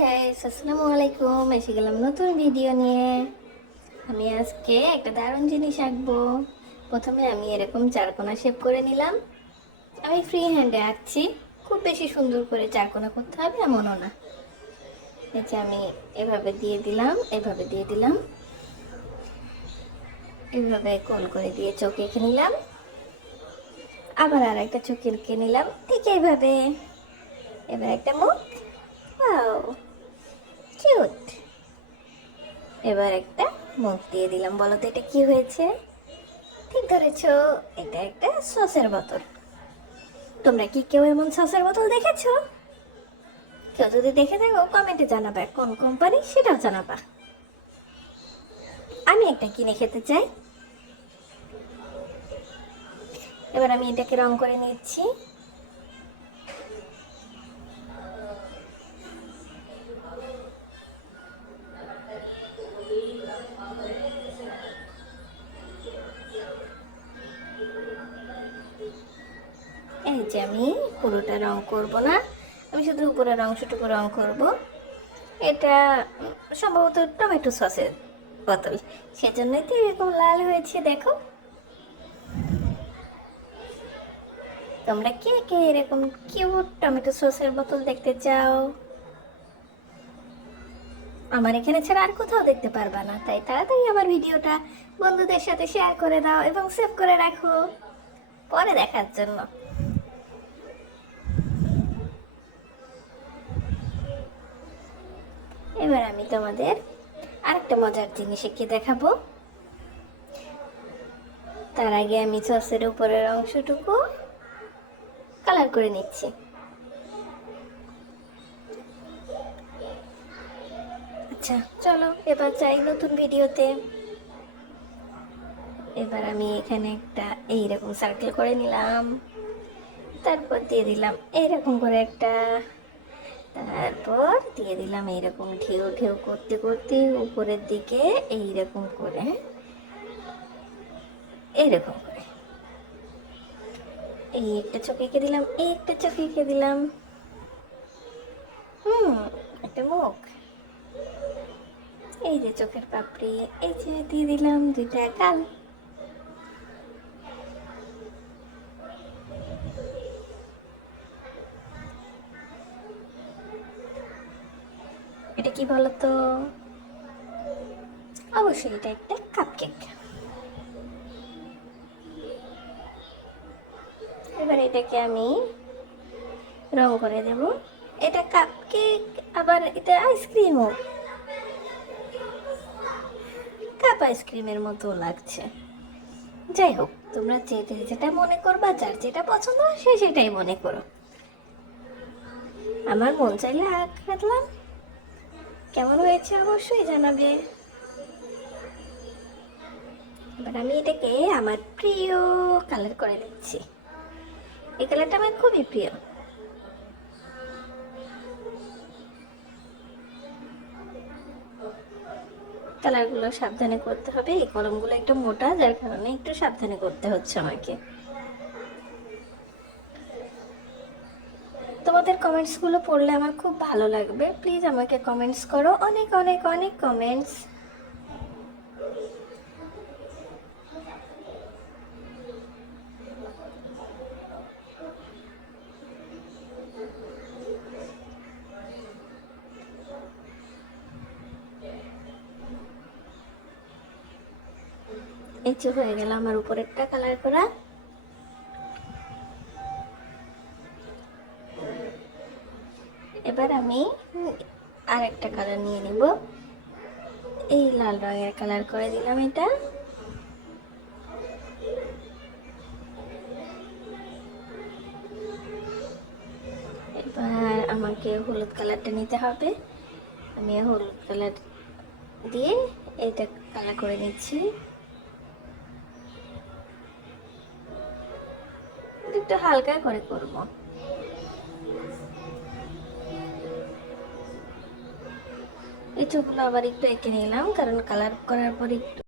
Guys আসসালামু আলাইকুম এসে গেলাম নতুন ভিডিও নিয়ে। আমি আজকে একটা দারুণ জিনিস আঁকবো। প্রথমে আমি এরকম চারকোনা শেপ করে নিলাম। আমি ফ্রি হ্যান্ডে আঁকছি। খুব বেশি সুন্দর করে চারকোনা করতে হবে এমনও না। যে আমি এভাবে দিয়ে দিলাম, এভাবে দিয়ে দিলাম। এভাবে কোল করে দিয়ে চোখ এঁকে নিলাম। আবার আর একটা চোখ এঁকে নিলাম। ঠিক এইভাবে। এবার একটা মুখ। কিউট এবার একটা মুখ দিয়ে দিলাম, বলো তো এটা কি হয়েছে? ঠিক ধরেছ, এটা একটা সসের বোতল। তোমরা কি কেউ এমন সসের বোতল দেখেছ? কেউ যদি দেখে থাকো, কমেন্টে জানাবে, কোন কোম্পানি সেটাও জানাবা। আমি একটা কিনে খেতে চাই। এবার আমি এটাকে রং করে নিচ্ছি। যে আমি পুরোটা রং করব না, আমি শুধু উপরের অংশটুকু রং করব। এটা সম্ভবত টমেটো সসের বোতল সেজন্যই তো এরকম লাল হয়েছে, দেখো। তোমরা কে কে এরকম কিউট টমেটো সসের বোতল দেখতে চাও? আমার এখানে ছাড়া আর কোথাও দেখতে পারবা না, তাই তাড়াতাড়ি আমার ভিডিওটা বন্ধুদের সাথে শেয়ার করে দাও এবং সেভ করে রাখো। পরে দেখার জন্য। এবার আমি তোমাদের আরেকটা মজার জিনিস এঁকে দেখাবো। তার আগে আমি সসের উপরের অংশটুকু কালার করে নিচ্ছি। আচ্ছা চলো, এবার যাই নতুন ভিডিওতে। এবার আমি এখানে একটা এইরকম সার্কেল করে নিলাম। তারপর দিয়ে দিলাম এইরকম করে একটা তারপর দিয়ে দিলাম এইরকম ঢেউ ঢেউ করতে করতে উপরের দিকে এইরকম করে এইরকম করে। এই একটা চোখ এঁকে দিলাম, এই একটা চোখ এঁকে দিলাম। হুম, একটা মুখ। এই যে চোখের পাপড়ি, এই যে দিয়ে দিলাম দুইটা গাল। এটা কি বলতো? অবশ্যই এটা একটা কাপকেক এবার এটাকে আমি রং করে দেব। এটা কাপকেক আবার এটা আইসক্রিমও কাপ আইসক্রিমের মতো লাগছে। যাই হোক, তোমরা যে যে- যেটা মনে করবা, যার যেটা পছন্দ সে সেটাই মনে করো। আমার মন চাইলে আঁকলাম কেমন হয়েছে অবশ্যই জানাবে। এবার আমি এটাকে আমার প্রিয় কালার করে দিচ্ছি। এই কালারটা আমার খুবই প্রিয়। কালারগুলো সাবধানে করতে হবে, এই কলমগুলো একটু মোটা, যার কারণে একটু সাবধানে করতে হচ্ছে আমাকে। তোমাদের কমেন্টসগুলো পড়লে আমার খুব ভালো লাগবে। প্লিজ আমাকে কমেন্টস করো। অনেক অনেক অনেক কমেন্টস। এই হয়ে গেল আমার উপরেরটা কালার করা। এবার আমি আর একটা কালার নিয়ে নিব। এই লাল রঙের কালার করে দিলাম এটা। এবার আমাকে হলুদ কালারটা নিতে হবে। আমি হলুদ কালার দিয়ে এটা কালার করে নিচ্ছি। একটু হালকা করে করব। এই চোখগুলো আবার একটু এঁকে নিলাম কারণ কালার করার পর একটু